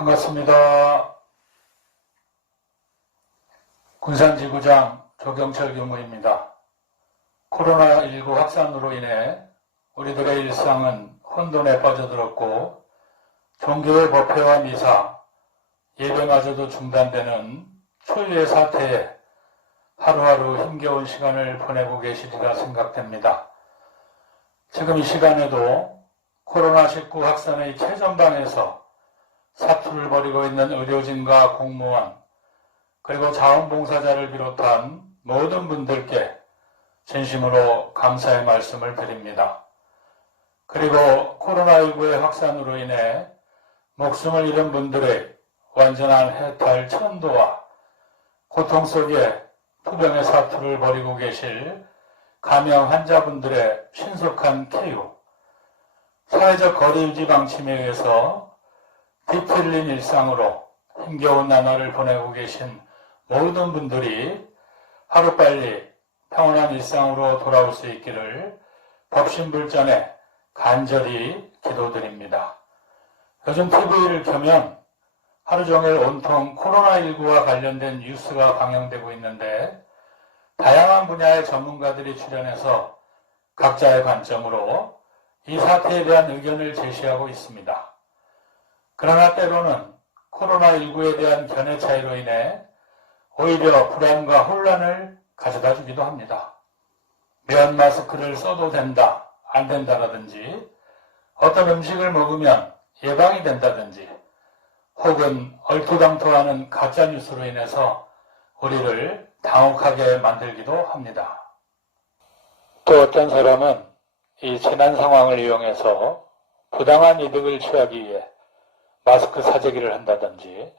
반갑습니다. 군산지구장 조경철 교무입니다. 코로나19 확산으로 인해 우리들의 일상은 혼돈에 빠져들었고 종교의 법회와 미사, 예배마저도 중단되는 초유의 사태에 하루하루 힘겨운 시간을 보내고 계시리라 생각됩니다. 지금 이 시간에도 코로나19 확산의 최전방에서 사투를 벌이고 있는 의료진과 공무원, 그리고 자원봉사자를 비롯한 모든 분들께 진심으로 감사의 말씀을 드립니다. 그리고 코로나19의 확산으로 인해 목숨을 잃은 분들의 완전한 해탈 천도와 고통 속에 투병의 사투를 벌이고 계실 감염 환자분들의 신속한 쾌유, 사회적 거리 유지 방침에 의해서 뒤틀린 일상으로 힘겨운 나날을 보내고 계신 모든 분들이 하루빨리 평온한 일상으로 돌아올 수 있기를 법신불전에 간절히 기도드립니다. 요즘 TV를 켜면 하루 종일 온통 코로나19와 관련된 뉴스가 방영되고 있는데 다양한 분야의 전문가들이 출연해서 각자의 관점으로 이 사태에 대한 의견을 제시하고 있습니다. 그러나 때로는 코로나19에 대한 견해 차이로 인해 오히려 불안과 혼란을 가져다 주기도 합니다. 면 마스크를 써도 된다, 안 된다라든지 어떤 음식을 먹으면 예방이 된다든지 혹은 얼토당토하는 가짜뉴스로 인해서 우리를 당혹하게 만들기도 합니다. 또 어떤 사람은 이 재난 상황을 이용해서 부당한 이득을 취하기 위해 마스크 사재기를 한다든지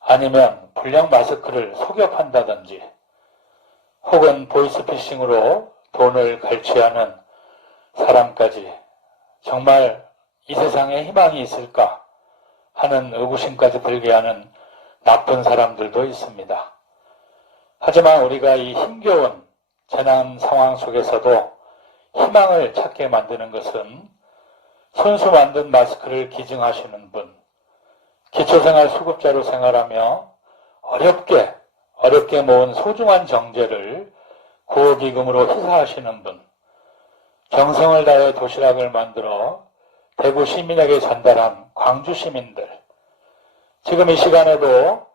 아니면 불량 마스크를 속여 판다든지 혹은 보이스피싱으로 돈을 갈취하는 사람까지 정말 이 세상에 희망이 있을까 하는 의구심까지 들게 하는 나쁜 사람들도 있습니다. 하지만 우리가 이 힘겨운 재난 상황 속에서도 희망을 찾게 만드는 것은 손수 만든 마스크를 기증하시는 분, 기초생활 수급자로 생활하며 어렵게 모은 소중한 정제를 구호기금으로 희사하시는 분, 정성을 다해 도시락을 만들어 대구 시민에게 전달한 광주 시민들, 지금 이 시간에도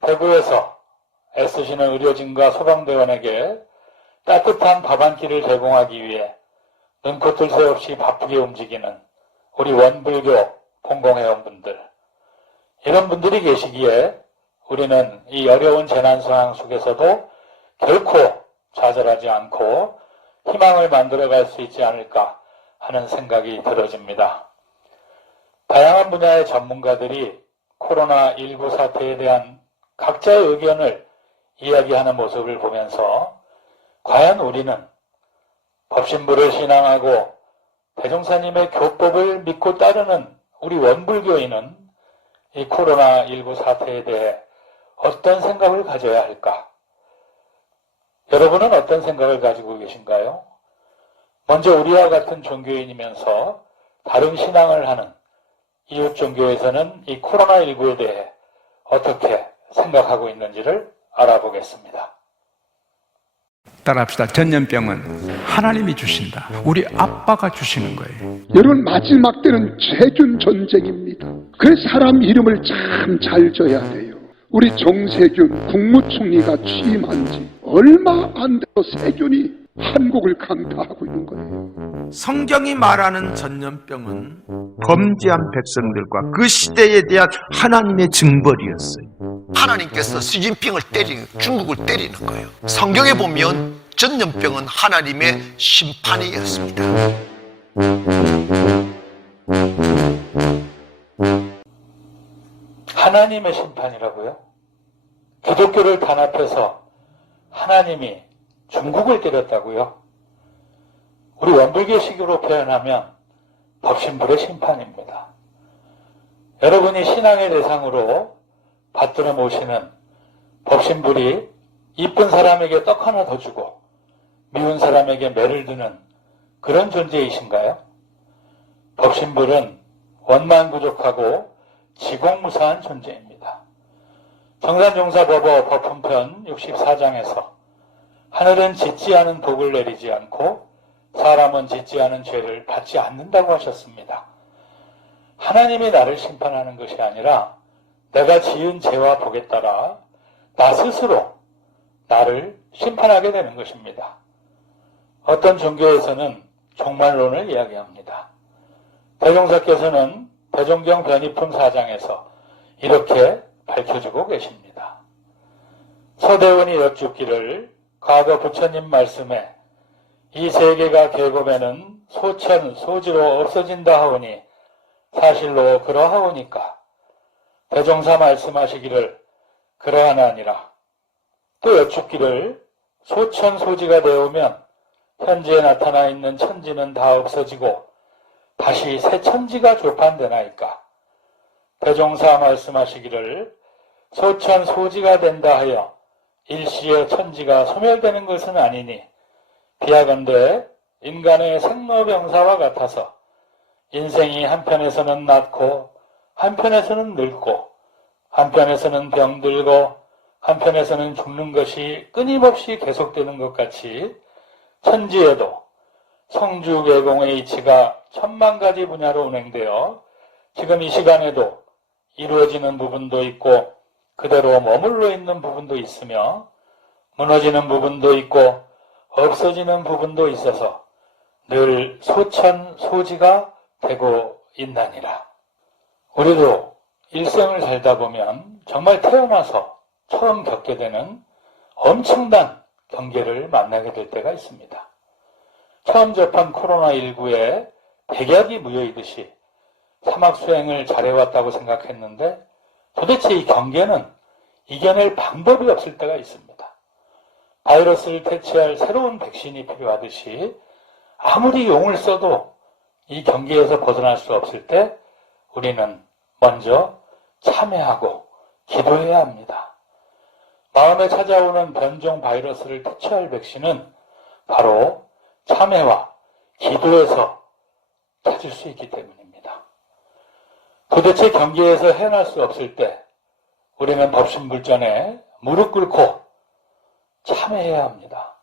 대구에서 애쓰시는 의료진과 소방대원에게 따뜻한 밥 한 끼를 제공하기 위해 눈코뜰 새 없이 바쁘게 움직이는 우리 원불교 공공회원분들, 이런 분들이 계시기에 우리는 이 어려운 재난 상황 속에서도 결코 좌절하지 않고 희망을 만들어갈 수 있지 않을까 하는 생각이 들어집니다. 다양한 분야의 전문가들이 코로나19 사태에 대한 각자의 의견을 이야기하는 모습을 보면서 과연 우리는 법신부를 신앙하고 대종사님의 교법을 믿고 따르는 우리 원불교인은 이 코로나19 사태에 대해 어떤 생각을 가져야 할까? 여러분은 어떤 생각을 가지고 계신가요? 먼저 우리와 같은 종교인이면서 다른 신앙을 하는 이웃 종교에서는 이 코로나19에 대해 어떻게 생각하고 있는지를 알아보겠습니다. 따라합시다. 전염병은 하나님이 주신다. 우리 아빠가 주시는 거예요. 여러분, 마지막 때는 세균 전쟁입니다. 그래서 사람 이름을 참 잘 져야 돼요. 우리 정세균 국무총리가 취임한 지 얼마 안 돼서 세균이 한국을 강타하고 있는 거예요. 성경이 말하는 전염병은 범죄한 백성들과 그 시대에 대한 하나님의 징벌이었어요. 하나님께서 시진핑을 중국을 때리는 거예요. 성경에 보면 전염병은 하나님의 심판이었습니다. 하나님의 심판이라고요? 기독교를 단합해서 하나님이 중국을 때렸다고요? 우리 원불교식으로 표현하면 법신불의 심판입니다. 여러분이 신앙의 대상으로 받들어 모시는 법신불이 이쁜 사람에게 떡 하나 더 주고 미운 사람에게 매를 드는 그런 존재이신가요? 법신불은 원만 부족하고 지공무사한 존재입니다. 정산종사법어 법훈편 64장에서 하늘은 짓지 않은 복을 내리지 않고 사람은 짓지 않은 죄를 받지 않는다고 하셨습니다. 하나님이 나를 심판하는 것이 아니라 내가 지은 죄와 복에 따라 나 스스로 나를 심판하게 되는 것입니다. 어떤 종교에서는 종말론을 이야기합니다. 대종사께서는 대종경 변이품 4장에서 이렇게 밝혀주고 계십니다. 서대원이 여쭙기를 과거 부처님 말씀에 이 세계가 계곡에는 소천, 소지로 없어진다 하오니 사실로 그러하오니까 대종사 말씀하시기를 그러하나니라. 또 여쭙기를 소천, 소지가 되오면 현재 나타나 있는 천지는 다 없어지고 다시 새 천지가 조판되나이까. 대종사 말씀하시기를 소천, 소지가 된다 하여 일시에 천지가 소멸되는 것은 아니니 비하건대 인간의 생로병사와 같아서 인생이 한편에서는 낳고 한편에서는 늙고 한편에서는 병들고 한편에서는 죽는 것이 끊임없이 계속되는 것 같이 천지에도 성주계공의 이치가 천만 가지 분야로 운행되어 지금 이 시간에도 이루어지는 부분도 있고 그대로 머물러 있는 부분도 있으며 무너지는 부분도 있고 없어지는 부분도 있어서 늘 소천소지가 되고 있나니라. 우리도 일생을 살다 보면 정말 태어나서 처음 겪게 되는 엄청난 경계를 만나게 될 때가 있습니다. 처음 접한 코로나19에 백약이 무여이듯이 사막수행을 잘해왔다고 생각했는데 도대체 이 경계는 이겨낼 방법이 없을 때가 있습니다. 바이러스를 퇴치할 새로운 백신이 필요하듯이 아무리 용을 써도 이 경계에서 벗어날 수 없을 때 우리는 먼저 참회하고 기도해야 합니다. 마음에 찾아오는 변종 바이러스를 퇴치할 백신은 바로 참회와 기도에서 찾을 수 있기 때문입니다. 도대체 경계에서 헤어날 수 없을 때 우리는 법신불전에 무릎 꿇고 참회해야 합니다.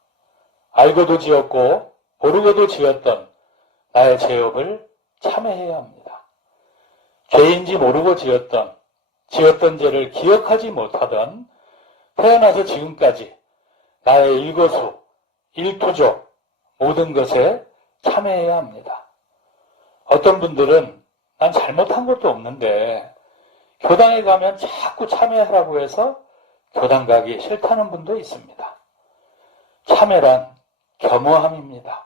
알고도 지었고 모르고도 지었던 나의 죄업을 참회해야 합니다. 죄인지 모르고 지었던 죄를 기억하지 못하던 태어나서 지금까지 나의 일거수, 일토족 모든 것에 참회해야 합니다. 어떤 분들은 난 잘못한 것도 없는데 교당에 가면 자꾸 참회하라고 해서 교당 가기 싫다는 분도 있습니다. 참회란 겸허함입니다.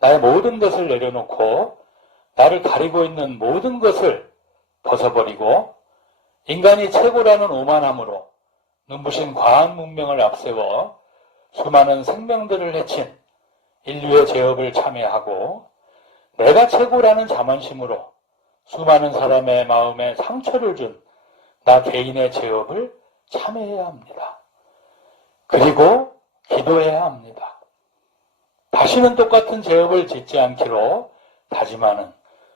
나의 모든 것을 내려놓고 나를 가리고 있는 모든 것을 벗어버리고 인간이 최고라는 오만함으로 눈부신 과학 문명을 앞세워 수많은 생명들을 해친 인류의 죄업을 참회하고 내가 최고라는 자만심으로 수많은 사람의 마음에 상처를 준 나 개인의 죄업을 참회해야 합니다. 그리고 기도해야 합니다. 다시는 똑같은 죄업을 짓지 않기로 다짐하는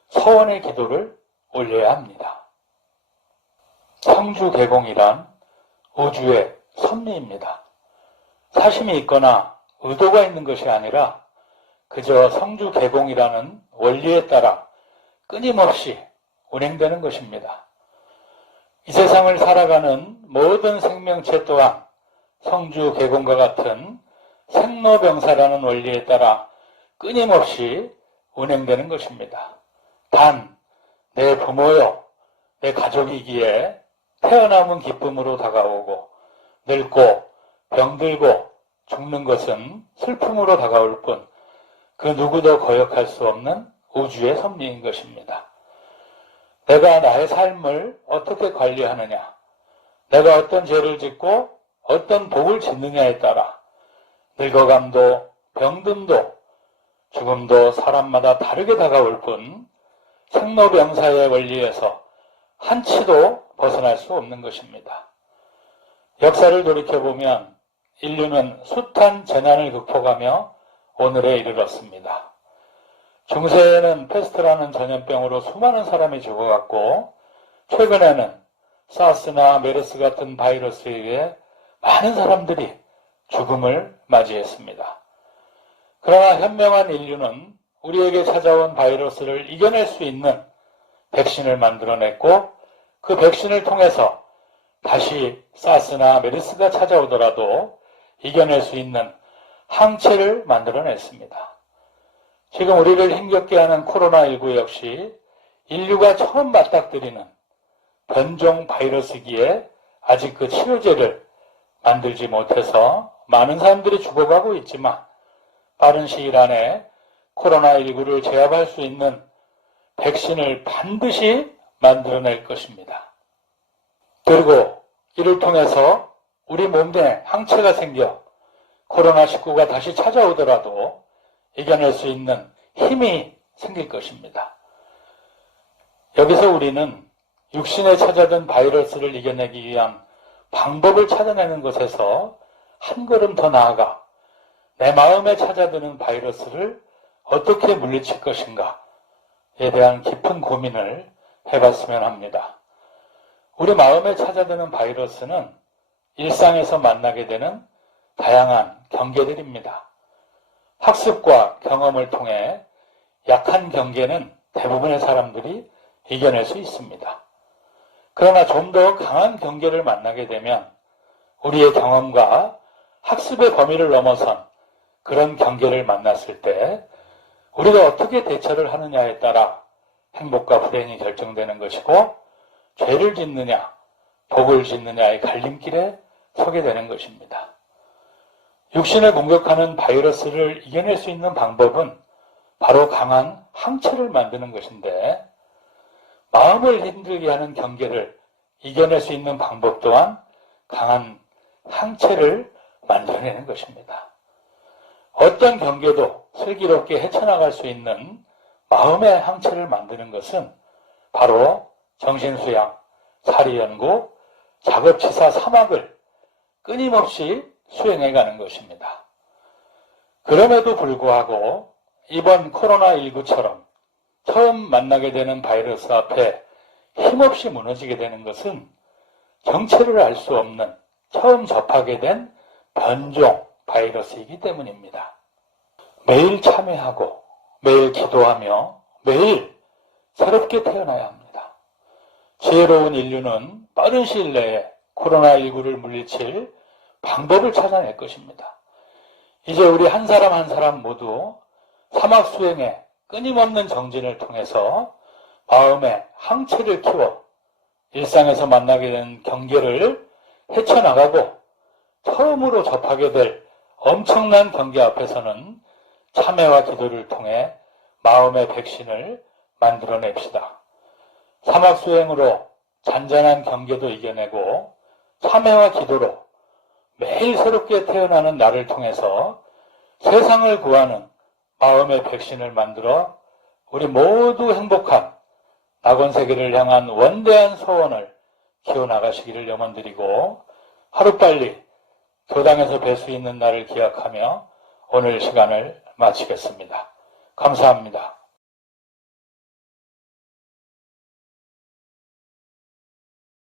서원의 기도를 올려야 합니다. 성주계공이란 우주의 섭리입니다. 사심이 있거나 의도가 있는 것이 아니라 그저 성주계공이라는 원리에 따라 끊임없이 운행되는 것입니다. 이 세상을 살아가는 모든 생명체 또한 성주계공과 같은 생로병사라는 원리에 따라 끊임없이 운행되는 것입니다. 단 내 부모요, 내 가족이기에 태어남은 기쁨으로 다가오고 늙고 병들고 죽는 것은 슬픔으로 다가올 뿐 그 누구도 거역할 수 없는 우주의 섭리인 것입니다. 내가 나의 삶을 어떻게 관리하느냐, 내가 어떤 죄를 짓고 어떤 복을 짓느냐에 따라 늙어감도 병듦도 죽음도 사람마다 다르게 다가올 뿐 생로병사의 원리에서 한치도 벗어날 수 없는 것입니다. 역사를 돌이켜보면 인류는 숱한 재난을 극복하며 오늘에 이르렀습니다. 중세에는 패스트라는 전염병으로 수많은 사람이 죽어갔고 최근에는 사스나 메르스 같은 바이러스에 의해 많은 사람들이 죽음을 맞이했습니다. 그러나 현명한 인류는 우리에게 찾아온 바이러스를 이겨낼 수 있는 백신을 만들어냈고 그 백신을 통해서 다시 사스나 메르스가 찾아오더라도 이겨낼 수 있는 항체를 만들어냈습니다. 지금 우리를 힘겹게 하는 코로나19 역시 인류가 처음 맞닥뜨리는 변종 바이러스기에 아직 그 치료제를 만들지 못해서 많은 사람들이 죽어가고 있지만 빠른 시일 안에 코로나19를 제압할 수 있는 백신을 반드시 만들어낼 것입니다. 그리고 이를 통해서 우리 몸에 항체가 생겨 코로나19가 다시 찾아오더라도 이겨낼 수 있는 힘이 생길 것입니다. 여기서 우리는 육신에 찾아든 바이러스를 이겨내기 위한 방법을 찾아내는 것에서 한 걸음 더 나아가 내 마음에 찾아드는 바이러스를 어떻게 물리칠 것인가에 대한 깊은 고민을 해봤으면 합니다. 우리 마음에 찾아드는 바이러스는 일상에서 만나게 되는 다양한 경계들입니다. 학습과 경험을 통해 약한 경계는 대부분의 사람들이 이겨낼 수 있습니다. 그러나 좀 더 강한 경계를 만나게 되면 우리의 경험과 학습의 범위를 넘어선 그런 경계를 만났을 때 우리가 어떻게 대처를 하느냐에 따라 행복과 불행이 결정되는 것이고 죄를 짓느냐, 복을 짓느냐의 갈림길에 서게 되는 것입니다. 육신을 공격하는 바이러스를 이겨낼 수 있는 방법은 바로 강한 항체를 만드는 것인데 마음을 힘들게 하는 경계를 이겨낼 수 있는 방법 또한 강한 항체를 만들어내는 것입니다. 어떤 경계도 슬기롭게 헤쳐나갈 수 있는 마음의 항체를 만드는 것은 바로 정신수양, 사리연구, 작업치사 3학을 끊임없이 수행해가는 것입니다. 그럼에도 불구하고 이번 코로나19처럼 처음 만나게 되는 바이러스 앞에 힘없이 무너지게 되는 것은 정체를 알 수 없는 처음 접하게 된 변종 바이러스이기 때문입니다. 매일 참회하고 매일 기도하며 매일 새롭게 태어나야 합니다. 지혜로운 인류는 빠른 시일 내에 코로나19를 물리칠 방법을 찾아낼 것입니다. 이제 우리 한 사람 한 사람 모두 사막 수행에 끊임없는 정진을 통해서 마음의 항체를 키워 일상에서 만나게 된 경계를 헤쳐나가고 처음으로 접하게 될 엄청난 경계 앞에서는 참회와 기도를 통해 마음의 백신을 만들어냅시다. 사막 수행으로 잔잔한 경계도 이겨내고 참회와 기도로 매일 새롭게 태어나는 나를 통해서 세상을 구하는 마음의 백신을 만들어 우리 모두 행복한 낙원세계를 향한 원대한 소원을 키워나가시기를 염원드리고 하루빨리 교당에서 뵐 수 있는 날을 기약하며 오늘 시간을 마치겠습니다. 감사합니다.